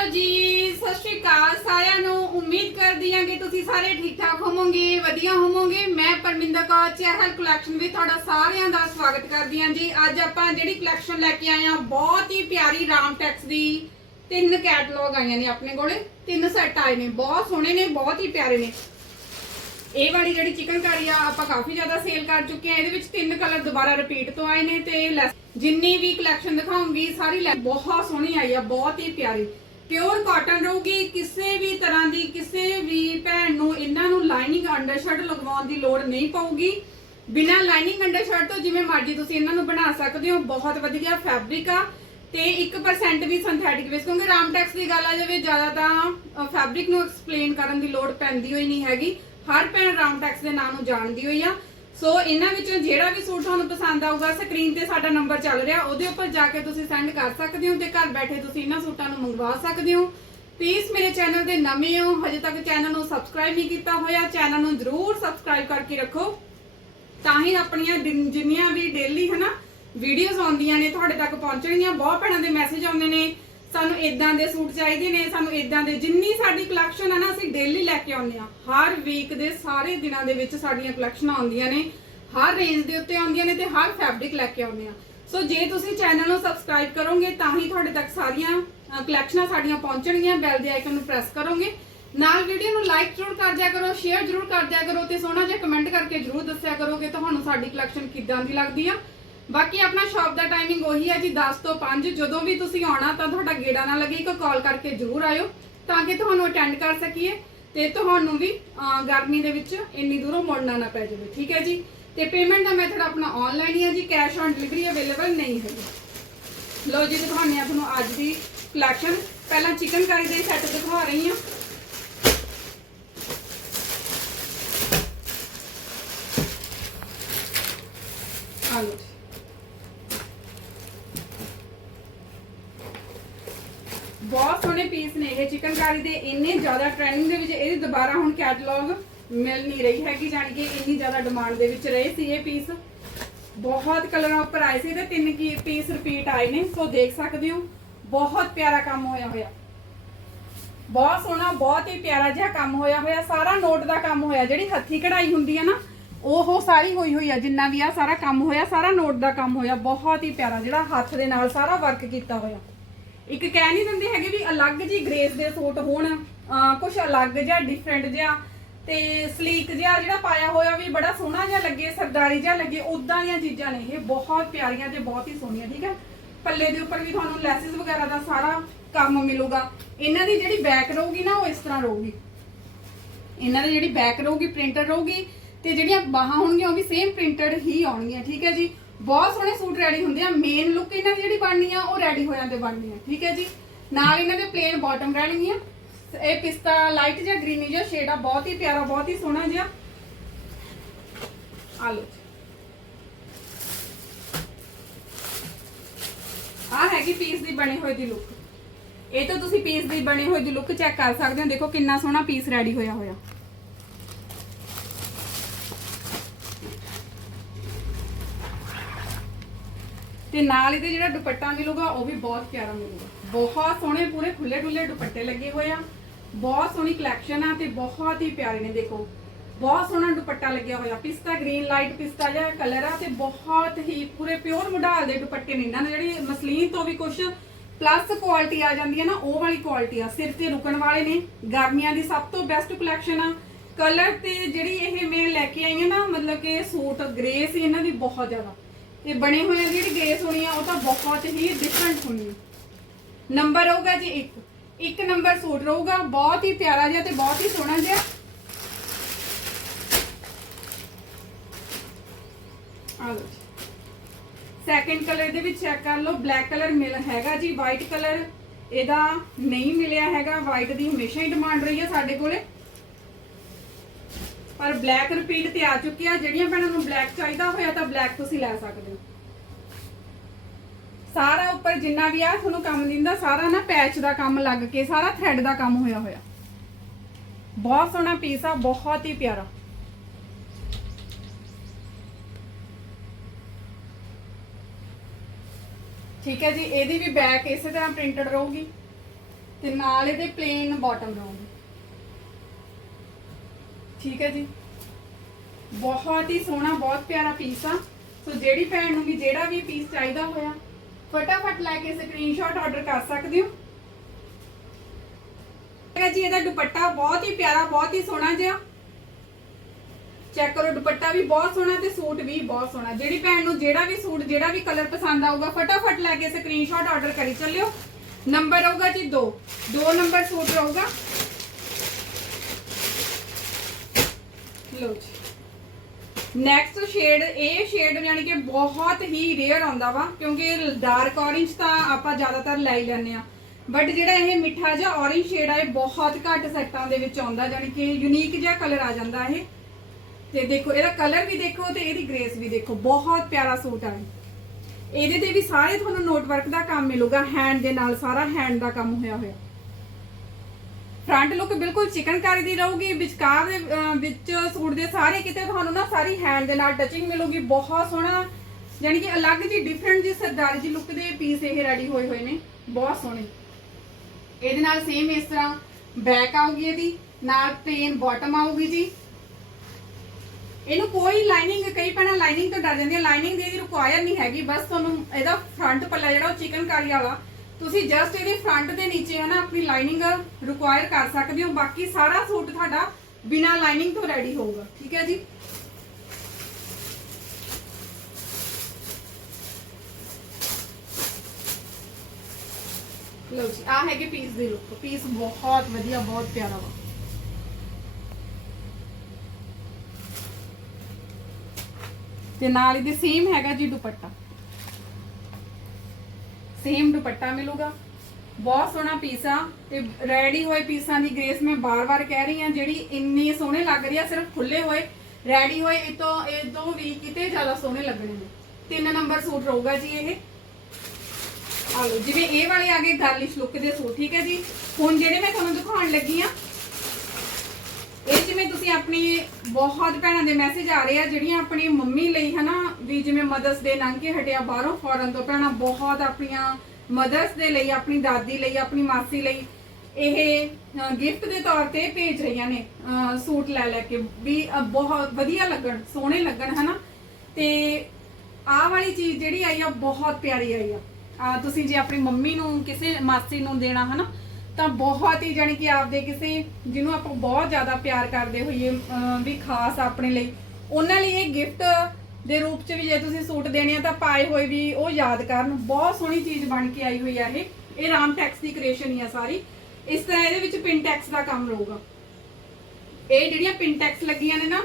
Hello ਜੀ, ਸਤਿ ਸ਼੍ਰੀ ਅਕਾਲ ਸਾਰਿਆਂ ਨੂੰ। ਉਮੀਦ ਕਰਦੀ ਹਾਂ ਕਿ ਤੁਸੀਂ ਸਾਰੇ ਠੀਕ ਠਾਕ ਹੋਵੋਗੇ, ਵਧੀਆ ਹੋਵੋਗੇ। ਮੈਂ ਪਰਮਿੰਦਰ ਕੌਰ, ਚਹਿਲ ਕਲੈਕਸ਼ਨ ਵਿੱਚ ਤੁਹਾਡਾ ਸਾਰਿਆਂ ਦਾ ਸਵਾਗਤ ਕਰਦੀ ਹਾਂ ਜੀ। ਅੱਜ ਆਪਾਂ ਜਿਹੜੀ ਕਲੈਕਸ਼ਨ ਲੈ ਕੇ ਆਏ ਹਾਂ, ਬਹੁਤ ਹੀ ਪਿਆਰੀ ਰਾਮਟੈਕਸ ਦੀ ਤਿੰਨ ਕੈਟਲੌਗ ਆਈਆਂ ਨੇ ਆਪਣੇ ਕੋਲੇ। ਤਿੰਨ ਸੈੱਟ ਆਏ ਨੇ, ਬਹੁਤ ਸੋਹਣੇ ਨੇ, ਬਹੁਤ ਹੀ ਪਿਆਰੇ ਨੇ। ਇਹ ਵਾਲੀ ਜਿਹੜੀ ਚਿਕਨਕਾਰੀ ਆ, ਆਪਾਂ ਕਾਫੀ ਜ਼ਿਆਦਾ ਸੇਲ ਕਰ ਚੁੱਕੇ ਆ ਇਹਦੇ ਵਿੱਚ ਤਿੰਨ ਕਲਰ ਦੁਬਾਰਾ ਰਿਪੀਟ ਤੋਂ ਆਏ ਨੇ ਤੇ ਲੈਸ- ਜਿੰਨੀ ਵੀ ਕਲੈਕਸ਼ਨ ਦਿਖਾਉਂਗੀ, ਸਾਰੀ ਲੈ- ਬਹੁਤ ਸੋਹਣੀ ਆਈ ਆ, ਬਹੁਤ ਹੀ ਪਿਆਰੀ। ਪਿਓਰ ਕਾਟਨ ਰਹੂਗੀ, ਕਿਸੇ ਵੀ ਤਰ੍ਹਾਂ ਦੀ, ਕਿਸੇ ਵੀ ਭੈਣ ਨੂੰ ਇਹਨਾਂ ਨੂੰ ਲਾਈਨਿੰਗ ਅੰਡਰਸ਼ਰਟ ਲਗਵਾਉਣ ਦੀ ਲੋੜ ਨਹੀਂ ਪਊਗੀ। ਬਿਨਾਂ ਲਾਈਨਿੰਗ ਅੰਡਰਸ਼ਰਟ ਤੋਂ ਜਿਵੇਂ ਮਰਜ਼ੀ ਤੁਸੀਂ ਇਹਨਾਂ ਨੂੰ ਬਣਾ ਸਕਦੇ ਹੋ, ਬਹੁਤ ਵਧੀਆ ਫੈਬਰਿਕ ਆ। ਤੇ 1% ਵੀ ਸਿੰਥੈਟਿਕ ਵੇਸ ਕਿਉਂਕਿ ਰਾਮਟੈਕਸ ਦੀ ਗੱਲ ਆ ਜਾਵੇ, ਜ਼ਿਆਦਾ ਤਾਂ ਫੈਬਰਿਕ ਨੂੰ ਐਕਸਪਲੇਨ ਕਰਨ ਦੀ ਲੋੜ ਪੈਂਦੀ ਹੋਈ ਨਹੀਂ ਹੈਗੀ। ਹਰ ਭੈਣ ਰਾਮਟੈਕਸ ਦੇ ਨਾਂ ਨੂੰ ਜਾਣਦੀ ਹੋਈ ਆ। ਸੋ ਇਹਨਾਂ ਵਿੱਚੋਂ ਜਿਹੜਾ ਵੀ ਸੂਟ ਤੁਹਾਨੂੰ ਪਸੰਦ ਆਊਗਾ ਸਕਰੀਨ ਤੇ ਸਾਡਾ ਨੰਬਰ ਚੱਲ ਰਿਹਾ, ਉਹਦੇ ਉੱਪਰ ਜਾ ਕੇ ਤੁਸੀਂ ਸੈਂਡ ਕਰ ਸਕਦੇ ਹੋ ਤੇ ਘਰ ਬੈਠੇ ਤੁਸੀਂ ਇਹਨਾਂ ਸੂਟਾਂ ਨੂੰ ਮੰਗਵਾ ਸਕਦੇ ਹੋ। ਪਲੀਜ਼ ਮੇਰੇ ਚੈਨਲ ਦੇ ਨਵੇਂ ਹੋ, ਹਜੇ ਤੱਕ ਚੈਨਲ ਨੂੰ ਸਬਸਕ੍ਰਾਈਬ ਨਹੀਂ ਕੀਤਾ ਹੋਇਆ ਚੈਨਲ ਨੂੰ ਜਰੂਰ ਸਬਸਕ੍ਰਾਈਬ ਕਰਕੇ ਰੱਖੋ। ਤਾਂ ਹੀ ਆਪਣੀਆਂ ਜਿੰਨੀਆਂ ਵੀ ਡੇਲੀ ਹਨਾ ਵੀਡੀਓਜ਼ ਆਉਂਦੀਆਂ ਨੇ, ਤੁਹਾਡੇ ਤੱਕ ਪਹੁੰਚਣਗੀਆਂ, ਬਹੁਤ ਭੈਣਾਂ ਦੇ ਮੈਸੇਜ ਆਉਂਦੇ ਨੇ। ਸਾਨੂੰ ਇਦਾਂ ਦੇ ਸੂਟ ਚਾਹੀਦੇ ਨੇ, ਸਾਨੂੰ ਇਦਾਂ ਦੇ ਜਿੰਨੀ ਸਾਡੀ ਕਲੈਕਸ਼ਨ ਆ ਨਾ, ਅਸੀਂ ਡੇਲੀ ਲੈ ਕੇ ਆਉਂਦੇ ਆ ਹਰ ਵੀਕ ਦੇ ਸਾਰੇ ਦਿਨਾਂ ਦੇ ਵਿੱਚ ਸਾਡੀਆਂ ਕਲੈਕਸ਼ਨਾਂ ਆਉਂਦੀਆਂ ਨੇ, ਹਰ ਰੇਂਜ ਦੇ ਉੱਤੇ ਆਉਂਦੀਆਂ ਨੇ ਤੇ ਹਰ ਫੈਬਰਿਕ ਲੈ ਕੇ ਆਉਂਦੇ ਆ ਸੋ ਜੇ ਤੁਸੀਂ ਚੈਨਲ ਨੂੰ ਸਬਸਕ੍ਰਾਈਬ ਕਰੋਗੇ, ਤਾਂ ਹੀ ਤੁਹਾਡੇ ਤੱਕ ਸਾਰੀਆਂ ਕਲੈਕਸ਼ਨਾਂ ਸਾਡੀਆਂ ਪਹੁੰਚਣਗੀਆਂ। ਬੈਲ ਦੇ ਆਈਕਨ ਨੂੰ ਪ੍ਰੈਸ ਕਰੋਗੇ। ਨਾਲ ਵੀਡੀਓ ਨੂੰ ਲਾਈਕ ਜ਼ਰੂਰ ਕਰ ਦਿਆ ਕਰੋ ਸ਼ੇਅਰ ਜ਼ਰੂਰ ਕਰ ਦਿਆ ਕਰੋ ਤੇ ਸੋਹਣਾ ਜਿਹਾ ਕਮੈਂਟ ਕਰਕੇ ਜ਼ਰੂਰ ਦੱਸਿਆ ਕਰੋਗੇ, ਤੁਹਾਨੂੰ ਸਾਡੀ ਕਲੈਕਸ਼ਨ ਕਿੱਦਾਂ ਦੀ ਲੱਗਦੀ ਆ। ਬਾਕੀ ਆਪਣਾ ਸ਼ਾਪ ਦਾ ਟਾਈਮਿੰਗ ਉਹੀ ਹੈ ਜੀ 10 ਤੋਂ 5 ਜਦੋਂ ਵੀ ਤੁਸੀਂ ਆਉਣਾ ਤਾਂ ਤੁਹਾਡਾ ਗੇੜਾ ਨਾ ਲੱਗੇ, ਇੱਕ ਕਾਲ ਕਰਕੇ ਜ਼ਰੂਰ ਆਇਓ ਤਾਂ ਕਿ ਤੁਹਾਨੂੰ ਅਟੈਂਡ ਕਰ ਸਕੀਏ। ਤੇ ਤੁਹਾਨੂੰ ਵੀ ਗਰਮੀ ਦੇ ਵਿੱਚ ਇੰਨੀ ਦੂਰੋਂ ਮੁੜਨਾ ਨਾ ਪੈ ਜਾਵੇ, ਠੀਕ ਹੈ ਜੀ? ਤੇ ਪੇਮੈਂਟ ਦਾ ਮੈਥਡ ਆਪਣਾ ਆਨਲਾਈਨ ਹੀ ਹੈ ਜੀ ਕੈਸ਼ ਔਨ ਡਿਲੀਵਰੀ ਅਵੇਲੇਬਲ ਨਹੀਂ ਹੈਗੀ ਲੋ ਜੀ, ਦਿਖਾਉਂਦੇ ਆ ਤੁਹਾਨੂੰ ਅੱਜ ਦੀ ਕਲੈਕਸ਼ਨ ਪਹਿਲਾਂ ਚਿਕਨ ਕਰੀ ਦੇ ਸੈੱਟ ਦਿਖਾ ਰਹੀ ਹਾਂ ਆ ਲਓ ਜੀ। ਬਹੁਤ ਸੋਹਣੇ ਪੀਸ ਨੇ ਇਹ ਚਿਕਨਕਾਰੀ ਦੇ, ਇੰਨੇ ਜ਼ਿਆਦਾ ਟ੍ਰੈਂਡਿੰਗ ਦੇ ਵਿੱਚ ਇਹਦੀ ਦੁਬਾਰਾ ਹੁਣ ਕੈਟਲੌਗ ਮਿਲ ਨਹੀਂ ਰਹੀ ਹੈਗੀ, ਜਾਣੀ ਕਿ ਇੰਨੀ ਜ਼ਿਆਦਾ ਡਿਮਾਂਡ ਦੇ ਵਿੱਚ ਰਹੇ ਸੀ ਇਹ ਪੀਸ ਬਹੁਤ ਕਲਰਾਂ ਉੱਪਰ ਆਏ ਸੀ ਤੇ ਤਿੰਨ ਕੀ ਪੀਸ ਰਿਪੀਟ ਆਏ ਨੇ, ਸੋ ਦੇਖ ਸਕਦੇ ਹੋ, ਬਹੁਤ ਪਿਆਰਾ ਕੰਮ ਹੋਇਆ ਹੋਇਆ। ਬਹੁਤ ਸੋਹਣਾ, ਬਹੁਤ ਹੀ ਪਿਆਰਾ ਜਿਹਾ ਕੰਮ ਹੋਇਆ ਹੋਇਆ, ਸਾਰਾ ਨੋਟ ਦਾ ਕੰਮ ਹੋਇਆ, ਜਿਹੜੀ ਹੱਥੀ ਕਢਾਈ ਹੁੰਦੀ ਹੈ ਨਾ, ਉਹ ਸਾਰੀ ਹੋਈ ਹੋਈ ਆ, ਜਿੰਨਾ ਵੀ ਆ ਸਾਰਾ ਕੰਮ ਹੋਇਆ, ਸਾਰਾ ਨੋਟ ਦਾ ਕੰਮ ਹੋਇਆ, ਬਹੁਤ ਹੀ ਪਿਆਰਾ, ਜਿਹੜਾ ਹੱਥ ਦੇ ਨਾਲ ਸਾਰਾ ਵਰਕ ਕੀਤਾ ਹੋਇਆ। ਇੱਕ ਕਹਿ ਨਹੀਂ ਦਿੰਦੇ ਹੈਗੇ ਵੀ ਅਲੱਗ ਜੀ ਗ੍ਰੇਸ ਦੇ ਸੂਟ ਹੋਣ ਕੁਝ ਅਲੱਗ ਜਿਹਾ ਡਿਫਰੈਂਟ ਜਿਹਾ, ਤੇ ਸਲੀਕ ਜਿਹਾ ਜਿਹੜਾ ਪਾਇਆ ਹੋਇਆ ਵੀ ਬੜਾ ਸੋਹਣਾ ਜਿਹਾ ਲੱਗੇ, ਸਰਦਾਰੀ ਜਿਹਾ ਲੱਗੇ ਉਦਾਂ ਦੀਆਂ ਚੀਜ਼ਾਂ ਨੇ। ਇਹ ਬਹੁਤ ਪਿਆਰੀਆਂ ਤੇ ਬਹੁਤ ਹੀ ਸੋਹਣੀਆਂ, ਠੀਕ ਹੈ? ਪੱਲੇ ਦੇ ਉੱਪਰ ਵੀ ਤੁਹਾਨੂੰ ਲੈਸਿਸ ਵਗੈਰਾ ਦਾ ਸਾਰਾ ਕੰਮ ਮਿਲੂਗਾ। ਇਹਨਾਂ ਦੀ ਜਿਹੜੀ ਬੈਕ ਰਹੂਗੀ ਨਾ, ਉਹ ਇਸ ਤਰ੍ਹਾਂ ਰਹੂਗੀ। ਇਹਨਾਂ ਦੀ ਜਿਹੜੀ ਬੈਕ ਰਹੂਗੀ ਪ੍ਰਿੰਟਰ ਰਹੂਗੀ ਤੇ ਜਿਹੜੀਆਂ ਬਾਹਾਂ ਹੋਣਗੀਆਂ ਉਹ ਵੀ ਸੇਮ ਪ੍ਰਿੰਟਡ ਹੀ ਆਉਣਗੀਆਂ, ਠੀਕ ਹੈ ਜੀ? ਬਹੁਤ ਸੋਹਣੇ ਸੂਟ ਰੈਡੀ ਹੁੰਦੇ ਆ। ਮੇਨ ਲੁੱਕ ਇਹਨਾਂ ਦੀ ਜਿਹੜੀ ਬਣਨੀ ਆ, ਉਹ ਰੈਡੀ ਹੋ ਜਾਂਦੇ ਬਣਨੀ ਆ, ਠੀਕ ਹੈ ਜੀ? ਨਾਲ ਇਹਨਾਂ ਦੇ ਪਲੇਨ ਬਾਟਮ ਰਹਿਣਗੀਆਂ। ਇਹ ਪਿਸਤਾ ਲਾਈਟ ਜਿਹਾ ਗ੍ਰੀਨੀ ਜਿਹਾ ਸ਼ੇਡ ਆ, ਬਹੁਤ ਹੀ ਪਿਆਰਾ, ਬਹੁਤ ਹੀ ਸੋਹਣਾ ਜਿਹਾ। ਆ ਲਓ ਆ ਹੈਗੀ ਪੀਸ ਦੀ ਬਣੀ ਹੋਈ ਦੀ ਲੁੱਕ ਇਹ ਤਾਂ ਤੁਸੀਂ ਪੀਸ ਦੀ ਬਣੀ ਹੋਈ ਦੀ ਲੁੱਕ ਚੈੱਕ ਕਰ ਸਕਦੇ ਹੋ। ਦੇਖੋ ਕਿੰਨਾ ਸੋਹਣਾ ਪੀਸ ਰੈਡੀ ਹੋਇਆ ਹੋਇਆ। ਤੇ ਨਾਲ ਇਹਦੇ ਜਿਹੜਾ ਦੁਪੱਟਾ ਮਿਲੂਗਾ, ਉਹ ਵੀ ਬਹੁਤ ਪਿਆਰਾ ਮਿਲੂਗਾ। ਬਹੁਤ ਸੋਹਣੇ ਪੂਰੇ ਖੁੱਲੇ ਡੁੱਲੇ ਦੁਪੱਟੇ ਲੱਗੇ ਹੋਏ ਆ। ਬਹੁਤ ਸੋਹਣੀ ਕਲੈਕਸ਼ਨ ਆ ਤੇ ਬਹੁਤ ਹੀ ਪਿਆਰੇ ਨੇ, ਦੇਖੋ। ਬਹੁਤ ਸੋਹਣਾ ਦੁਪੱਟਾ ਲੱਗਿਆ ਹੋਇਆ। ਪਿਸਤਾ ਗ੍ਰੀਨ ਲਾਈਟ ਪਿਸਤਾ ਜਿਹਾ ਕਲਰ ਆ ਤੇ ਬਹੁਤ ਹੀ ਪੂਰੇ ਪਿਓਰ ਮੋਡਲ ਦੇ ਦੁਪੱਟੇ ਨੇ। ਇਹਨਾਂ ਦੇ ਜਿਹੜੀ ਮਸਲੀਨ ਤੋਂ ਵੀ ਕੁਝ ਪਲੱਸ ਕੁਆਲਿਟੀ ਆ ਜਾਂਦੀ ਹੈ ਨਾ, ਉਹ ਵਾਲੀ ਕੁਆਲਿਟੀ ਆ। ਸਿਰ ਤੇ ਰੁਕਣ ਵਾਲੇ ਨੇ। ਗਰਮੀਆਂ ਦੀ ਸਭ ਤੋਂ ਬੈਸਟ ਕਲੈਕਸ਼ਨ ਆ। ਕਲਰ ਤੇ ਜਿਹੜੀ ਇਹ ਮੈਂ ਲੈ ਕੇ ਆਈ ਹਾਂ ਨਾ, ਮਤਲਬ ਕਿ ਸੂਟ ਗ੍ਰੇ ਸੀ, ਇਹਨਾਂ ਦੀ ਬਹੁਤ ਜ਼ਿਆਦਾ। ਤੇ ਬਣੇ ਹੋਏ ਆ ਜਿਹੜੀ ਗ੍ਰੇਸ ਹੋਣੀ ਆ, ਉਹ ਤਾਂ ਬਹੁਤ ਹੀ ਡਿਫਰੈਂਟ ਹੋਣੀ ਨੰਬਰ ਹੋਊਗਾ ਜੀ ਇੱਕ। ਇੱਕ ਨੰਬਰ ਸੂਟ ਰਹੂਗਾ, ਬਹੁਤ ਹੀ ਪਿਆਰਾ ਜਿਹਾ ਤੇ ਬਹੁਤ ਹੀ ਸੋਹਣਾ ਜਿਹਾ। ਆ ਲਓ ਸੈਕੰਡ ਕਲਰ ਦੇ ਵਿੱਚ ਚੈੱਕ ਕਰ ਲਓ ਬਲੈਕ ਕਲਰ ਮਿਲ ਹੈਗਾ ਜੀ ਵਾਈਟ ਕਲਰ ਇਹਦਾ ਨਹੀਂ ਮਿਲਿਆ ਹੈਗਾ ਵਾਈਟ ਦੀ ਹਮੇਸ਼ਾ ਹੀ ਡਿਮਾਂਡ ਰਹੀ ਹੈ ਸਾਡੇ ਕੋਲੇ। ਪਰ ਬਲੈਕ ਰਿਪੀਟ ਤੇ ਆ ਚੁੱਕੀ ਆ। ਜਿਹੜੀਆਂ ਭੈਣਾਂ ਨੂੰ ਬਲੈਕ ਚਾਹੀਦਾ ਹੋਇਆ ਤਾਂ ਬਲੈਕ ਤੁਸੀਂ ਲੈ ਸਕਦੇ ਹੋ। ਸਾਰਾ ਉੱਪਰ ਜਿੰਨਾ ਵੀ ਆ, ਤੁਹਾਨੂੰ ਕੰਮ ਦਿੰਦਾ, ਸਾਰਾ ਨਾ ਪੈਚ ਦਾ ਕੰਮ ਲੱਗ ਕੇ, ਸਾਰਾ ਥ੍ਰੈਡ ਦਾ ਕੰਮ ਹੋਇਆ ਹੋਇਆ। ਬਹੁਤ ਸੋਹਣਾ ਪੀਸ ਆ, ਬਹੁਤ ਹੀ ਪਿਆਰਾ। ਠੀਕ ਹੈ ਜੀ, ਇਹਦੀ ਵੀ ਬੈਕ ਇਸੇ ਤਰ੍ਹਾਂ ਪ੍ਰਿੰਟਡ ਰਹੂਗੀ ਤੇ ਨਾਲ ਇਹਦੇ ਪਲੇਨ ਬਾਟਮ ਰਹੂਗੀ। ਠੀਕ ਹੈ ਜੀ। ਬਹੁਤ ਹੀ ਸੋਹਣਾ, ਬਹੁਤ ਪਿਆਰਾ ਪੀਸ ਆ। ਸੋ ਜਿਹੜੀ ਭੈਣ ਨੂੰ ਵੀ ਜਿਹੜਾ ਵੀ ਪੀਸ ਚਾਹੀਦਾ ਹੋਇਆ, ਫਟਾਫਟ ਲੈ ਕੇ ਸਕਰੀਨਸ਼ਾਟ ਆਰਡਰ ਕਰ ਸਕਦੇ ਹੋ। ਹੈਗਾ ਜੀ, ਇਹਦਾ ਦੁਪੱਟਾ ਬਹੁਤ ਹੀ ਪਿਆਰਾ, ਬਹੁਤ ਹੀ ਸੋਹਣਾ ਜਿਹਾ। ਚੈੱਕ ਕਰੋ, ਦੁਪੱਟਾ ਵੀ ਬਹੁਤ ਸੋਹਣਾ ਤੇ ਸੂਟ ਵੀ ਬਹੁਤ ਸੋਹਣਾ। ਜਿਹੜੀ ਭੈਣ ਨੂੰ ਜਿਹੜਾ ਵੀ ਸੂਟ, ਜਿਹੜਾ ਵੀ ਕਲਰ ਪਸੰਦ ਆਊਗਾ, ਫਟਾਫਟ ਲੈ ਕੇ ਸਕਰੀਨਸ਼ਾਟ ਆਰਡਰ ਕਰੀ ਚੱਲਿਓ। ਨੰਬਰ ਰਹੂਗਾ ਜੀ 2 ਦੋ ਨੰਬਰ ਸੂਟ ਰਹੂਗਾ। ਲਓ ਜੀ। ਨੈਕਸਟ ਸ਼ੇਡ ਇਹ ਸ਼ੇਡ ਯਾਨੀ ਕਿ ਬਹੁਤ ਹੀ ਰੇਅਰ ਆਉਂਦਾ ਵਾ, ਕਿਉਂਕਿ ਡਾਰਕ orange ਤਾਂ ਆਪਾਂ ਜ਼ਿਆਦਾਤਰ ਲੈ ਹੀ ਲੈਂਦੇ ਆ ਬਟ ਜਿਹੜਾ ਇਹ ਮਿੱਠਾ ਜਿਹਾ orange ਸ਼ੇਡ ਆ, ਇਹ ਬਹੁਤ ਘੱਟ ਸੈੱਟਾਂ ਦੇ ਵਿੱਚ ਆਉਂਦਾ ਯਾਨੀ ਕਿ ਯੂਨੀਕ ਜਿਹਾ ਕਲਰ ਆ ਜਾਂਦਾ ਇਹ। ਤੇ ਦੇਖੋ, ਇਹਦਾ ਕਲਰ ਵੀ ਦੇਖੋ ਤੇ ਇਹਦੀ ਗ੍ਰੇਸ ਵੀ ਦੇਖੋ, ਬਹੁਤ ਪਿਆਰਾ ਸੂਟ ਆ ਇਹਦੇ ਤੇ ਵੀ ਸਾਰੇ ਤੁਹਾਨੂੰ ਨੋਟ ਵਰਕ ਦਾ ਕੰਮ ਮਿਲੂਗਾ ਹੈਂਡ ਦੇ ਨਾਲ ਸਾਰਾ ਹੈਂਡ ਦਾ ਕੰਮ ਹੋਇਆ ਹੋਇਆ। ਫਰੰਟ ਲੁੱਕ ਬਿਲਕੁਲ ਚਿਕਨਕਾਰੀ ਦੀ ਰਹੂਗੀ ਵਿਚਕਾਰ ਦੇ ਅਹ, ਵਿੱਚ ਸੂਟ ਦੇ ਸਾਰੇ ਕਿਤੇ ਤੁਹਾਨੂੰ ਨਾ ਸਾਰੀ ਹੈਂਡ ਦੇ ਨਾਲ ਟਚਿੰਗ ਮਿਲੂਗੀ ਬਹੁਤ ਸੋਹਣਾ ਯਾਨੀ ਕਿ ਅਲੱਗ ਜੀ ਡਿਫਰੈਂਟ ਜੀ ਸਰਦਾਰ ਜੀ ਲੁੱਕ ਦੇ ਪੀਸ ਇਹ ਰੈਡੀ ਹੋਏ ਹੋਏ ਨੇ ਬਹੁਤ ਸੋਹਣੇ। ਇਹਦੇ ਨਾਲ ਸੇਮ ਇਸ ਤਰ੍ਹਾਂ ਬੈਕ ਆਊਗੀ ਇਹਦੀ ਨਾਲ ਪਲੇਨ ਬਾਟਮ ਆਊਗੀ ਜੀ। ਇਹਨੂੰ ਕੋਈ ਲਾਈਨਿੰਗ ਕਈ ਪੈਣਾ ਲਾਈਨਿੰਗ ਤੋਂ ਡਰ ਜਾਂਦੀ ਹੈ ਲਾਈਨਿੰਗ ਦੀ ਇਹਦੀ ਰਿਕੁਆਇਰ ਨਹੀਂ ਹੈਗੀ ਬਸ ਤੁਹਾਨੂੰ ਇਹਦਾ ਫਰੰਟ ਪੱਲਾ ਜਿਹੜਾ ਉਹ ਚਿਕਨਕਾਰੀ ਵਾਲਾ ਤੁਸੀਂ ਜਸਟ ਇਹਦੇ ਫਰੰਟ ਦੇ ਨੀਚੇ ਹੈ ਨਾ ਆਪਣੀ ਲਾਈਨਿੰਗ ਰਿਕੁਆਇਰ ਕਰ ਸਕਦੇ ਹੋ ਬਾਕੀ ਸਾਰਾ ਸੂਟ ਤੁਹਾਡਾ ਬਿਨਾ ਲਾਈਨਿੰਗ ਤੋਂ ਰੈਡੀ ਹੋਊਗਾ ਠੀਕ ਹੈ ਜੀ ਲਓ ਜੀ ਆ ਹੈਗੇ ਪੀਸ ਦੇ ਲੁੱਕ ਪੀਸ ਬਹੁਤ ਵਧੀਆ ਬਹੁਤ ਪਿਆਰਾ ਵਾ ਤੇ ਨਾਲ ਇਹਦੇ ਸੇਮ ਹੈਗਾ ਜੀ ਦੁਪੱਟਾ ਸੇਮ ਦੁਪੱਟਾ ਮਿਲੂਗਾ। ਬਹੁਤ ਸੋਹਣਾ ਪੀਸ ਆ ਤੇ ਰੈਡੀ ਹੋਏ ਪੀਸਾਂ ਦੀ ਗ੍ਰੇਸ ਮੈਂ ਬਾਰ-ਬਾਰ ਕਹਿ ਰਹੀ ਆ ਜਿਹੜੀ ਇੰਨੇ ਸੋਹਣੇ ਲੱਗ ਰਹੀ ਆ, ਸਿਰਫ ਖੁੱਲੇ ਹੋਏ ਰੈਡੀ ਹੋਏ, ਇਹ ਤੋਂ ਇਹ ਤੋਂ ਵੀ ਕਿਤੇ ਜ਼ਿਆਦਾ ਸੋਹਣੇ ਲੱਗਣੇ ਨੇ। ਤਿੰਨ ਨੰਬਰ ਸੂਟ ਰਹੂਗਾ ਜੀ ਇਹ। ਆ ਲਓ, ਜਿਵੇਂ ਇਹ ਵਾਲੇ ਆ ਗਏ ਗਾਰਲਿਸ਼ ਲੁੱਕ ਦੇ ਸੂਟ, ਠੀਕ ਹੈ ਜੀ? ਹੁਣ ਜਿਹੜੇ ਮੈਂ ਤੁਹਾਨੂੰ ਦਿਖਾਉਣ ਲੱਗੀ ਆ ਜਿਵੇਂ ਤੁਸੀਂ ਆਪਣੀ ਬਹੁਤ ਭੈਣਾਂ ਦੇ ਮੈਸੇਜ ਆ ਰਹੇ ਆ, ਜਿਹੜੀਆਂ ਆਪਣੀ ਮੰਮੀ ਲਈ ਹਨਾ, ਵੀ ਜਿਵੇਂ ਮਦਰਸ ਦੇ ਲੰਘ ਕੇ ਹਟਿਆ ਬਾਹਰੋਂ ਫੋਰਨ ਤੋਂ, ਭੈਣਾਂ ਬਹੁਤ ਆਪਣੀਆਂ ਮਦਰਸ ਦੇ ਲਈ, ਆਪਣੀ ਦਾਦੀ ਲਈ, ਆਪਣੀ ਮਾਸੀ ਲਈ ਇਹ ਗਿਫਟ ਦੇ ਤੌਰ ਤੇ ਭੇਜ ਰਹੀਆਂ ਨੇ ਸੂਟ ਲੈ ਲੈ ਕੇ, ਵੀ ਬਹੁਤ ਵਧੀਆ ਲੱਗਣ, ਸੋਹਣੇ ਲੱਗਣ ਹਨਾ। ਤੇ ਆਹ ਵਾਲੀ ਚੀਜ਼ ਜਿਹੜੀ ਆਈ ਆ ਬਹੁਤ ਪਿਆਰੀ ਆਈ ਆ। ਤੁਸੀਂ ਜੇ ਆਪਣੀ ਮੰਮੀ ਨੂੰ, ਕਿਸੇ ਮਾਸੀ ਨੂੰ ਦੇਣਾ ਹਨਾ ਤਾਂ ਬਹੁਤ ਹੀ ਜਾਨੀ ਕਿ ਆਪਦੇ ਕਿਸੇ ਜਿਹਨੂੰ ਆਪਾਂ ਬਹੁਤ ਜ਼ਿਆਦਾ ਪਿਆਰ ਕਰਦੇ ਹੋਈਏ ਅਮ ਵੀ ਖਾਸ ਆਪਣੇ ਲਈ। ਉਹਨਾਂ ਲਈ ਇਹ ਗਿਫਟ ਦੇ ਰੂਪ ਚ ਵੀ ਜੇ ਤੁਸੀਂ ਸੂਟ ਦੇਣੇ ਆ ਤਾਂ ਪਾਏ ਹੋਏ ਵੀ ਉਹ ਯਾਦ ਕਰਨ। ਬਹੁਤ ਸੋਹਣੀ ਚੀਜ਼ ਬਣ ਕੇ ਆਈ ਹੋਈ ਆ ਇਹ। ਇਹ ਰਾਮ ਟੈਕਸ ਦੀ ਕ੍ਰੀਏਸ਼ਨ ਹੀ ਆ ਸਾਰੀ। ਇਸ ਤਰ੍ਹਾਂ ਇਹਦੇ ਵਿੱਚ ਪਿਨ ਟੈਕਸ ਦਾ ਕੰਮ ਰਹੂਗਾ। ਇਹ ਜਿਹੜੀਆਂ ਪਿਨ ਟੈਕਸ ਲੱਗੀਆਂ ਨੇ ਨਾ,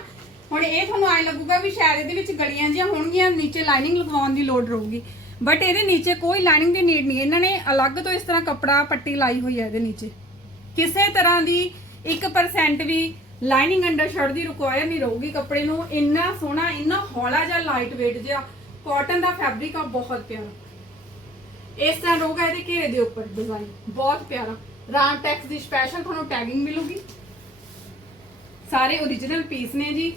ਹੁਣ ਇਹ ਤੁਹਾਨੂੰ ਐ ਲੱਗੂਗਾ ਵੀ ਸ਼ਾਇਦ ਇਹਦੇ ਵਿੱਚ ਗਲੀਆਂ ਜਿਹੀਆਂ ਹੋਣਗੀਆਂ, ਨੀਚੇ ਲਾਈਨਿੰਗ ਲਗਵਾਉਣ ਦੀ ਲੋੜ ਰਹੂਗੀ। ਬਟ ਇਹਦੇ ਨੀਚੇ ਕੋਈ ਲਾਈਨਿੰਗ ਦੀ ਨੀਡ ਨਹੀਂ। ਇਹਨਾਂ ਨੇ ਅਲੱਗ ਤੋਂ ਇਸ ਤਰ੍ਹਾਂ ਕੱਪੜਾ ਪੱਟੀ ਲਾਈ ਹੋਈ ਹੈ ਇਹਦੇ ਨੀਚੇ। ਕਿਸੇ ਤਰ੍ਹਾਂ ਦੀ 1% ਵੀ ਲਾਈਨਿੰਗ ਅੰਡਰ ਦੀ ਰਿਕੁਆਇਰ ਨਹੀਂ ਰਹੂਗੀ ਕੱਪੜੇ ਨੂੰ। ਇੰਨਾ ਸੋਹਣਾ, ਇੰਨਾ ਹੌਲਾ ਜਿਹਾ ਲਾਈਟ weight ਜਿਹਾ ਕਾਟਨ ਦਾ ਫੈਬਰਿਕ ਆ, ਬਹੁਤ ਪਿਆਰਾ। ਇਸ ਤਰ੍ਹਾਂ ਰਹੂਗਾ ਇਹਦੇ ਘੇਰੇ ਦੇ ਉੱਪਰ ਡਿਜ਼ਾਈਨ ਬਹੁਤ ਪਿਆਰਾ। ਰਾਮ ਟੈਕਸ ਦੀ ਸਪੈਸ਼ਲ ਤੁਹਾਨੂੰ ਟੈਗਿੰਗ ਮਿਲੂਗੀ। ਸਾਰੇ origignal ਪੀਸ ਨੇ ਜੀ।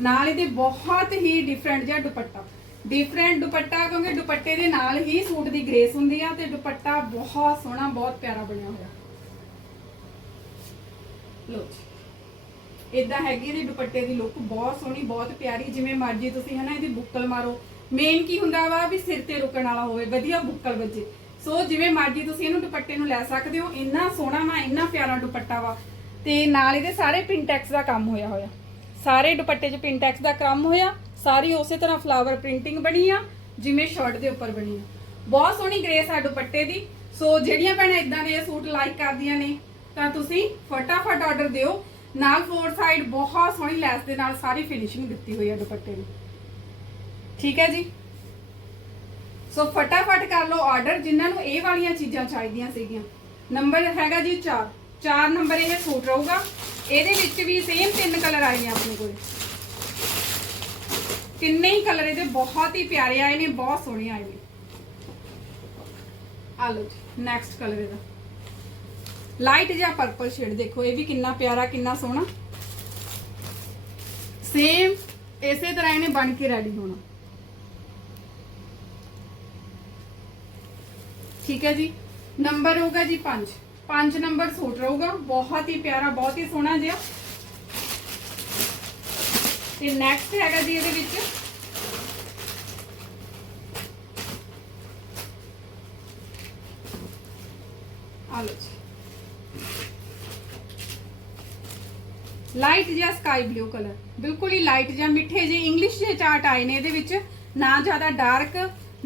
ਨਾਲ ਇਹਦੇ ਬਹੁਤ ਹੀ ਡਿਫਰੈਂਟ ਜਿਹਾ ਦੁਪੱਟਾ। ਡਿਫਰੈਂਟ ਦੁਪੱਟਾ, ਕਿਉਂਕਿ ਦੁਪੱਟੇ ਦੇ ਨਾਲ ਹੀ ਸੂਟ ਦੀ ਗ੍ਰੇਸ ਹੁੰਦੀ ਆ ਤੇ ਦੁਪੱਟਾ ਬਹੁਤ ਸੋਹਣਾ, ਬਹੁਤ ਪਿਆਰਾ ਬਣਿਆ ਹੋਇਆ। ਲੋ ਇਦਾਂ ਹੈਗੀ ਇਹਦੇ ਦੁਪੱਟੇ ਦੀ ਲੁੱਕ ਬਹੁਤ ਸੋਹਣੀ, ਬਹੁਤ ਪਿਆਰੀ, ਜਿਵੇਂ ਮਰਜ਼ੀ ਤੁਸੀਂ ਹਨਾ ਇਹਦੀ ਬੁੱਕਲ ਮਾਰੋ। ਮੇਨ ਕੀ ਹੁੰਦਾ ਵਾ ਵੀ ਸਿਰ ਤੇ ਰੁਕਣ ਵਾਲਾ ਹੋਵੇ, ਵਧੀਆ ਬੁੱਕਲ ਵੱਜੇ। ਸੋ ਜਿਵੇਂ ਮਰਜ਼ੀ ਤੁਸੀਂ ਇਹਨੂੰ ਦੁਪੱਟੇ ਨੂੰ ਲੈ ਸਕਦੇ ਹੋ, ਇੰਨਾ ਸੋਹਣਾ ਵਾ, ਇੰਨਾ ਪਿਆਰਾ ਦੁਪੱਟਾ ਵਾ। ਤੇ ਨਾਲ ਇਹਦੇ ਸਾਰੇ ਪਿੰਟੈਕਸ ਦਾ ਕੰਮ ਹੋਇਆ ਹੋਇਆ। ਸਾਰੇ ਦੁਪੱਟੇ 'ਚ ਪਿੰਟੈਕਸ ਦਾ ਕੰਮ ਹੋਇਆ। ਸਾਰੀ ਉਸੇ ਤਰ੍ਹਾਂ ਫਲਾਵਰ ਪ੍ਰਿੰਟਿੰਗ ਬਣੀ ਆ, ਜਿਵੇਂ ਸ਼ਰਟ ਦੇ ਉੱਪਰ ਬਣੀ ਆ। ਬਹੁਤ ਸੋਹਣੀ ਗ੍ਰੇਸ ਆ ਦੁਪੱਟੇ ਦੀ। ਸੋ ਜਿਹੜੀਆਂ ਭੈਣਾਂ ਇਦਾਂ ਦੇ ਸੂਟ ਲਾਈਕ ਕਰਦੀਆਂ ਨੇ, ਤਾਂ ਤੁਸੀਂ ਫਟਾਫਟ ਆਰਡਰ ਦਿਓ। ਨਾਲ ਫੋਰ ਸਾਈਡ ਬਹੁਤ ਸੋਹਣੀ ਲੈਸ ਦੇ ਨਾਲ ਸਾਰੀ ਫਿਨਿਸ਼ਿੰਗ ਦਿੱਤੀ ਹੋਈ ਆ ਦੁਪੱਟੇ ਨੂੰ ਠੀਕ ਹੈ ਜੀ? ਸੋ ਫਟਾਫਟ ਕਰ ਲਓ ਆਰਡਰ ਜਿਨ੍ਹਾਂ ਨੂੰ ਇਹ ਵਾਲੀਆਂ ਚੀਜ਼ਾਂ ਚਾਹੀਦੀਆਂ ਸੀਗੀਆਂ। ਨੰਬਰ ਹੈਗਾ ਜੀ 4 4 ਨੰਬਰ ਇਹ ਸੂਟ ਰਹੂਗਾ। ਇਹਦੇ ਵਿੱਚ ਵੀ ਸੇਮ ਤਿੰਨ ਕਲਰ ਆਏ ਨੇ ਆਪਣੇ ਕੋਲ। ਤਿੰਨੇ ਹੀ ਕਲਰ ਇਹਦੇ ਬਹੁਤ ਹੀ ਪਿਆਰੇ ਆਏ ਨੇ, ਬਹੁਤ ਸੋਹਣੇ ਆਏ ਨੇ। ਆ ਲਓ ਜੀ ਨੈਕਸਟ ਕਲਰ ਇਹਦਾ। ਲਾਈਟ ਜਿਹਾ ਪਰਪਲ ਸ਼ੇਡ ਦੇਖੋ, ਇਹ ਵੀ ਕਿੰਨਾ ਪਿਆਰਾ, ਕਿੰਨਾ ਸੋਹਣਾ। ਸੇਮ ਇਸੇ ਤਰ੍ਹਾਂ ਇਹਨੇ ਬਣ ਕੇ ਰੈਡੀ ਹੋਣਾ। ਠੀਕ ਹੈ ਜੀ? ਨੰਬਰ ਹੋਗਾ ਜੀ 5 5 ਨੰਬਰ ਸੂਟ ਰਹੂਗਾ। ਬਹੁਤ ਹੀ ਪਿਆਰਾ, ਬਹੁਤ ਹੀ ਸੋਹਣਾ ਜਿਹਾ। ਤੇ ਨੈਕਸਟ ਹੈਗਾ ਜੀ ਇਹਦੇ ਵਿੱਚ। ਆ ਲਾਈਟ ਜਿਹਾ ਸਕਾਈ ਬਲੂ ਕਲਰ ਬਿਲਕੁਲ ਹੀ ਲਾਈਟ ਜਿਹਾ ਮਿੱਠੇ ਜਿਹੇ ਇੰਗਲਿਸ਼ ਜਿਹੇ ਚਾਰਟ ਆਏ ਨੇ ਇਹਦੇ ਵਿੱਚ। ਨਾ ਜ਼ਿਆਦਾ ਡਾਰਕ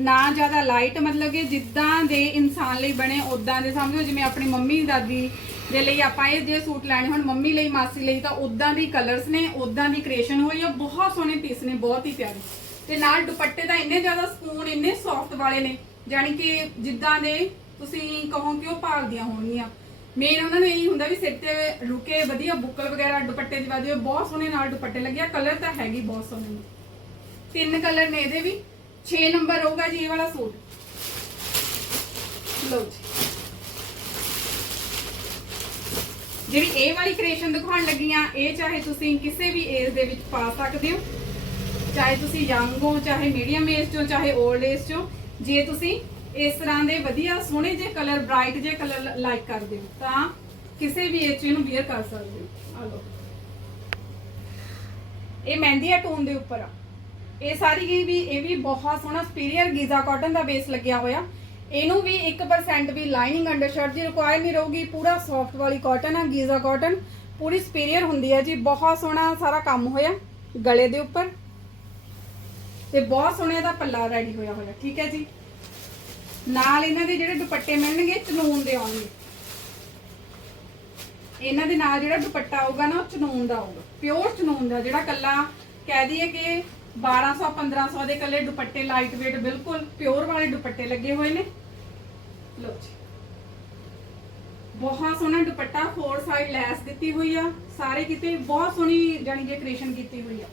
ਨਾ ਜ਼ਿਆਦਾ ਲਾਈਟ ਮਤਲਬ ਕਿ ਜਿੱਦਾਂ ਦੇ ਇਨਸਾਨ ਲਈ ਬਣੇ ਉਦਾਂ ਦੇ ਸਮਝੋ, ਜਿਵੇਂ ਆਪਣੀ ਮੰਮੀ ਦਾਦੀ ਦੇ ਲਈ ਆਪਾਂ ਇਹ ਜੇ ਸੂਟ ਲੈਣੇ ਹੁਣ, ਮੰਮੀ ਲਈ, ਮਾਸੀ ਲਈ, ਤਾਂ ਉਦਾਂ ਦੀ ਕਲਰਸ ਨੇ ਉਦਾਂ ਦੀ ਕ੍ਰੀਏਸ਼ਨ ਹੋਈ ਆ। ਬਹੁਤ ਸੋਹਣੇ ਪੀਸ ਨੇ, ਬਹੁਤ ਹੀ ਪਿਆਰੇ। ਤੇ ਨਾਲ ਦੁਪੱਟੇ ਤਾਂ ਇੰਨੇ ਜ਼ਿਆਦਾ ਸਕੂਨ ਇੰਨੇ ਸੌਫਟ ਵਾਲੇ ਨੇ ਜਾਨੀ ਕਿ ਜਿੱਦਾਂ ਦੇ ਤੁਸੀਂ ਕਹੋ ਕਿ ਉਹ ਭਾਲਦੀਆਂ ਹੋਣਗੀਆਂ। ਮੇਨ ਉਹਨਾਂ ਨੂੰ ਇਹੀ ਹੁੰਦਾ ਵੀ ਸਿਰ ਤੇ ਰੁਕੇ, ਵਧੀਆ ਬੁੱਕਲ ਵਗੈਰਾ, ਦੁਪੱਟੇ ਦੀ ਵਧੀਆ ਬਹੁਤ ਸੋਹਣੇ ਨਾਲ ਦੁਪੱਟੇ ਲੱਗਿਆ ਕਲਰ ਤਾਂ ਹੈਗੀ ਬਹੁਤ ਸੋਹਣੇ ਨੇ। ਤਿੰਨ ਕਲਰ ਨੇ ਇਹਦੇ ਵੀ। 6 ਨੰਬਰ ਹੋਊਗਾ ਜੀ ਇਹ ਵਾਲਾ ਸੂਟ। ਲਓ ਜੀ। ਜਿਹੜੀ ਇਹ ਵਾਲੀ ਕ੍ਰੀਏਸ਼ਨ ਦਿਖਾਉਣ ਲੱਗੀ ਆ, ਇਹ ਚਾਹੇ ਤੁਸੀਂ ਕਿਸੇ ਵੀ ਏਜ ਦੇ ਵਿੱਚ ਪਾ ਸਕਦੇ ਹੋ। ਚਾਹੇ ਤੁਸੀਂ ਯੰਗ ਹੋ, ਚਾਹੇ ਮੀਡੀਅਮ ਏਜ ਚੋਂ ਚਾਹੇ 올ਡ ਏਜ ਚੋਂ ਜੇ ਤੁਸੀਂ ਇਸ ਤਰ੍ਹਾਂ ਦੇ ਵਧੀਆ ਸੋਹਣੇ ਜਿਹੇ ਕਲਰ ਬ੍ਰਾਈਟ ਜੇ ਕਲਰ ਲਾਈਕ ਕਰਦੇ ਹੋ, ਤਾਂ ਕਿਸੇ ਵੀ ਏਜ ਚ ਇਹਨੂੰ ਵੇਅਰ ਕਰ ਸਕਦੇ ਹੋ। ਆ ਲਓ। ਇਹ ਮਹਿੰਦੀ ਆ ਟੋਨ ਦੇ ਉੱਪਰ ਆ। ਇਹ ਸਾਰੀ ਗਈ ਵੀ, ਇਹ ਵੀ ਬਹੁਤ ਸੋਹਣਾ ਸੁਪੀਰੀਅਰ ਗੀਜ਼ਾ ਕਾਟਨ ਦਾ ਬੇਸ ਲੱਗਿਆ ਹੋਇਆ। ਇਹਨੂੰ ਵੀ 1% ਵੀ ਲਾਈਨਿੰਗ ਅੰਡਰਸ਼ਰਟ ਦੀ ਰਿਕੁਆਇਰ ਨਹੀਂ ਰਹੂਗੀ, ਪੂਰਾ ਸੌਫਟ ਵਾਲੀ ਕਾਟਨ ਆ, ਗੀਜ਼ਾ ਕਾਟਨ ਪੂਰੀ ਸੁਪੀਰੀਅਰ ਹੁੰਦੀ ਹੈ ਜੀ, ਬਹੁਤ ਸੋਹਣਾ ਸਾਰਾ ਕੰਮ ਹੋਇਆ ਗਲੇ ਦੇ ਉੱਪਰ। ਤੇ ਬਹੁਤ ਸੋਹਣਾ ਇਹਦਾ ਪੱਲਾ ਰੈਡੀ ਹੋਇਆ ਹੋਇਆ, ਠੀਕ ਹੈ ਜੀ? ਨਾਲ ਇਹਨਾਂ ਦੇ ਜਿਹੜੇ ਦੁਪੱਟੇ ਮਿਲਣਗੇ, ਚਨੂਨ ਦੇ ਆਉਣਗੇ। ਇਹਨਾਂ ਦੇ ਨਾਲ ਜਿਹੜਾ ਦੁਪੱਟਾ ਆਊਗਾ ਨਾ, ਉਹ ਚਨੂਨ ਦਾ ਆਊਗਾ ਪਿਓਰ ਚਨੂਨ ਦਾ, ਜਿਹੜਾ ਕੱਲਾ ਕਹਿ ਦਈਏ ਕਿ 1200 1500 ਦੇ ਕੱਲੇ ਦੁਪੱਟੇ ਲਾਈਟ weight ਬਿਲਕੁਲ ਪਿਓਰ ਵਾਲੇ ਦੁਪੱਟੇ ਲੱਗੇ ਹੋਏ ਨੇ। ਲਓ ਜੀ। ਬਹੁਤ ਸੋਹਣਾ ਦੁਪੱਟਾ ਫੋਰ ਸਾਈਡ ਲੈਸ ਦਿੱਤੀ ਹੋਈ ਆ। ਸਾਰੇ ਕਿਤੇ ਬਹੁਤ ਸੋਹਣੀ ਜਾਨੀ ਕਿ ਕ੍ਰੀਏਸ਼ਨ ਕੀਤੀ ਹੋਈ ਆ।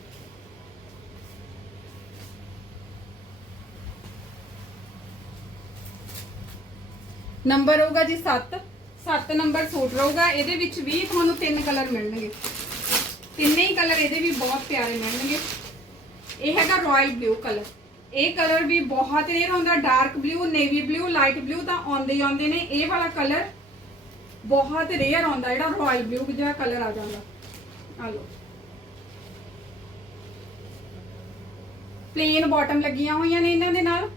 ਨੰਬਰ ਹੋਊਗਾ ਜੀ 7 7 ਨੰਬਰ ਸੂਟ ਰਹੂਗਾ। ਇਹਦੇ ਵਿੱਚ ਵੀ ਤੁਹਾਨੂੰ ਤਿੰਨ ਕਲਰ ਮਿਲਣਗੇ। ਤਿੰਨੇ ਹੀ ਕਲਰ ਇਹਦੇ ਵੀ ਬਹੁਤ ਪਿਆਰੇ ਮਿਲਣਗੇ। ਇਹ ਹੈਗਾ ਰਾਇਲ ਬਲੂ ਕਲਰ ਇਹ ਕਲਰ ਵੀ ਬਹੁਤ ਰੇਅਰ ਹੁੰਦਾ dark blue navy blue light blue ਤਾਂ ਆਉਂਦੇ ਹੀ ਆਉਂਦੇ ਨੇ। ਇਹ ਵਾਲਾ ਕਲਰ ਬਹੁਤ ਰੇਅਰ ਆਉਂਦਾ, ਜਿਹੜਾ ਰਾਇਲ ਬਲੂ ਜਿਹੜਾ ਕਲਰ ਆ ਜਾਂਦਾ। ਆ ਲਓ। ਪਲੇਨ ਬਾਟਮ ਲੱਗੀਆਂ ਹੋਈਆਂ ਨੇ ਇਹਨਾਂ ਦੇ ਨਾਲ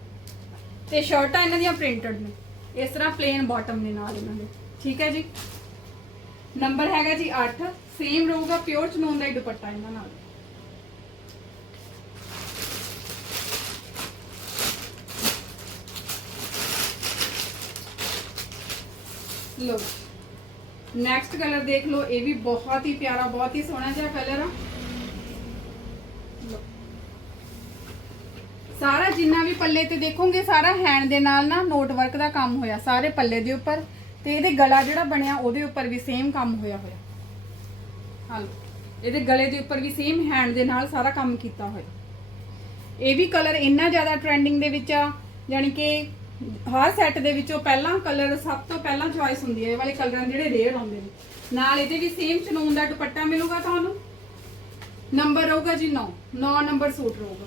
ਤੇ ਸ਼ਰਟਾਂ ਇਹਨਾਂ ਦੀਆਂ ਪ੍ਰਿੰਟਡ ਨੇ। ਇਸ ਤਰ੍ਹਾਂ ਪਲੇਨ ਬਾਟਮ ਦੇ ਨਾਲ ਇਹਨਾਂ ਦੇ। ਠੀਕ ਹੈ ਜੀ? ਨੰਬਰ ਹੈਗਾ ਜੀ 8 ਸੇਮ ਰਹੂਗਾ ਪਿਓਰ ਚਨੂਨ ਦਾ ਹੀ ਦੁਪੱਟਾ ਇਹਨਾਂ ਨਾਲ। ਲੋ ਨੈਕਸਟ ਕਲਰ ਦੇਖ ਲਓ, ਇਹ ਵੀ ਬਹੁਤ ਹੀ ਪਿਆਰਾ, ਬਹੁਤ ਹੀ ਸੋਹਣਾ ਜਿਹਾ ਕਲਰ ਆ। ਸਾਰਾ ਜਿੰਨਾ ਵੀ ਪੱਲੇ ਤੇ ਦੇਖੋਗੇ, ਸਾਰਾ ਹੈਂਡ ਦੇ ਨਾਲ ਨਾ ਨੋਟ ਵਰਕ ਦਾ ਕੰਮ ਹੋਇਆ, ਸਾਰੇ ਪੱਲੇ ਦੇ ਉੱਪਰ। ਤੇ ਇਹਦੇ ਗਲਾ ਜਿਹੜਾ ਬਣਿਆ, ਉਹਦੇ ਉੱਪਰ ਵੀ ਸੇਮ ਕੰਮ ਹੋਇਆ ਹੋਇਆ। ਹਾਲ ਇਹਦੇ ਗਲੇ ਦੇ ਉੱਪਰ ਵੀ ਸੇਮ ਹੈਂਡ ਦੇ ਨਾਲ ਸਾਰਾ ਕੰਮ ਕੀਤਾ ਹੋਇਆ। ਇਹ ਵੀ ਕਲਰ ਇੰਨਾ ਜ਼ਿਆਦਾ ਟ੍ਰੈਂਡਿੰਗ ਦੇ ਵਿੱਚ ਆ ਯਾਨੀ ਕਿ ਹਰ ਸੈੱਟ ਦੇ ਵਿੱਚੋਂ ਪਹਿਲਾਂ ਕਲਰ ਸਭ ਤੋਂ ਪਹਿਲਾਂ ਚੁਆਇਸ ਹੁੰਦੀ ਹੈ, ਇਹ ਵਾਲੇ ਕਲਰਾਂ ਜਿਹੜੇ ਰੇਅਰ ਆਉਂਦੇ ਨੇ। ਨਾਲ ਇਹਦੇ ਵੀ ਸੇਮ ਚਨੂਨ ਦਾ ਦੁਪੱਟਾ ਮਿਲੂਗਾ ਤੁਹਾਨੂੰ। ਨੰਬਰ ਰਹੂਗਾ ਜੀ 9 9 ਨੰਬਰ ਸੂਟ ਰਹੂਗਾ।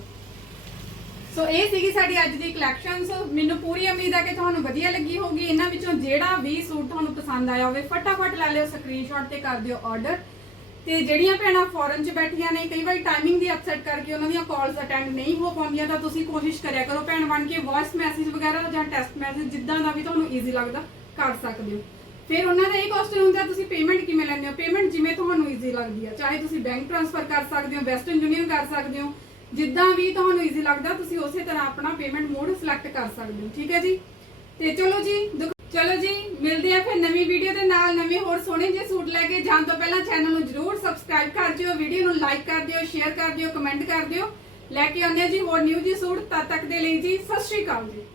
ਸੋ ਇਹ ਸੀਗੀ ਸਾਡੀ ਅੱਜ ਦੀ ਕਲੈਕਸ਼ਨ ਸੋ ਮੈਨੂੰ ਪੂਰੀ ਉਮੀਦ ਹੈ ਕਿ ਤੁਹਾਨੂੰ ਵਧੀਆ ਲੱਗੀ ਹੋਊਗੀ। ਇਹਨਾਂ ਵਿੱਚੋਂ ਜਿਹੜਾ ਵੀ ਸੂਟ ਤੁਹਾਨੂੰ ਪਸੰਦ ਆਇਆ ਹੋਵੇ, ਫਟਾਫਟ ਲੈ ਲਿਓ ਸਕਰੀਨਸ਼ਾਟ ਤੇ ਕਰ ਦਿਓ ਆਰਡਰ ਤੇ ਜਿਹੜੀਆਂ ਭੈਣਾਂ ਫੋਰਨ 'ਚ ਬੈਠੀਆਂ ਨੇ, ਕਈ ਵਾਰੀ ਟਾਈਮਿੰਗ ਦੀ ਅਪਸੈਟ ਕਰਕੇ ਉਹਨਾਂ ਦੀਆਂ ਕਾਲਸ ਅਟੈਂਡ ਨਹੀਂ ਹੋ ਪਾਉਂਦੀਆਂ, ਤਾਂ ਤੁਸੀਂ ਕੋਸ਼ਿਸ਼ ਕਰਿਆ ਕਰੋ ਭੈਣ ਬਣ ਕੇ ਵੌਇਸ ਮੈਸੇਜ ਵਗੈਰਾ ਜਾਂ ਟੈਕਸਟ ਮੈਸੇਜ ਜਿੱਦਾਂ ਦਾ ਵੀ ਤੁਹਾਨੂੰ ਈਜ਼ੀ ਲੱਗਦਾ ਕਰ ਸਕਦੇ ਹੋ। ਫਿਰ ਉਹਨਾਂ ਦਾ ਇਹ ਕੁਐਸਚਨ ਹੁੰਦਾ, ਤੁਸੀਂ ਪੇਮੈਂਟ ਕਿਵੇਂ ਲੈਂਦੇ ਹੋ? ਪੇਮੈਂਟ ਜਿਵੇਂ ਤੁਹਾਨੂੰ ਈਜ਼ੀ ਲੱਗਦੀ ਹੈ ਚਾਹੇ ਤੁਸੀਂ ਬੈਂਕ ਟ੍ਰਾਂਸਫਰ ਕਰ ਸਕਦੇ ਹੋ ਵੈਸਟਰਨ ਯੂਨੀਅਨ ਕਰ ਸਕਦੇ ਹੋ, ਜਿੱਦਾਂ ਵੀ ਤੁਹਾਨੂੰ ਈਜ਼ੀ ਲੱਗਦਾ, ਤੁਸੀਂ ਉਸੇ ਤਰ੍ਹਾਂ ਆਪਣਾ ਪੇਮੈਂਟ ਮੋਡ ਸਿਲੈਕਟ ਕਰ ਸਕਦੇ ਹੋ। ਠੀਕ ਹੈ ਜੀ? ਤੇ ਚਲੋ ਜੀ ਚਲੋ ਜੀ, ਮਿਲਦੇ ਆ ਫਿਰ ਨਵੀਂ ਵੀਡੀਓ ਦੇ ਨਾਲ, ਨਵੇਂ ਹੋਰ ਸੋਹਣੇ ਜਿਹੇ ਸੂਟ ਲੈ ਕੇ। ਜਾਣ ਤੋਂ ਪਹਿਲਾਂ ਚੈਨਲ ਨੂੰ ਜਰੂਰ ਸਬਸਕ੍ਰਾਈਬ ਕਰ ਦਿਓ ਵੀਡੀਓ ਨੂੰ ਲਾਈਕ ਕਰ ਦਿਓ ਸ਼ੇਅਰ ਕਰ ਦਿਓ ਕਮੈਂਟ ਕਰ ਦਿਓ। ਲੈ ਕੇ ਆਉਂਦੇ ਆ ਜੀ ਹੋਰ ਨਿਊ ਜੀ ਸੂਟ ਤਦ ਤੱਕ ਦੇ ਲਈ ਜੀ, ਸਤਿ ਸ਼੍ਰੀ ਅਕਾਲ ਜੀ।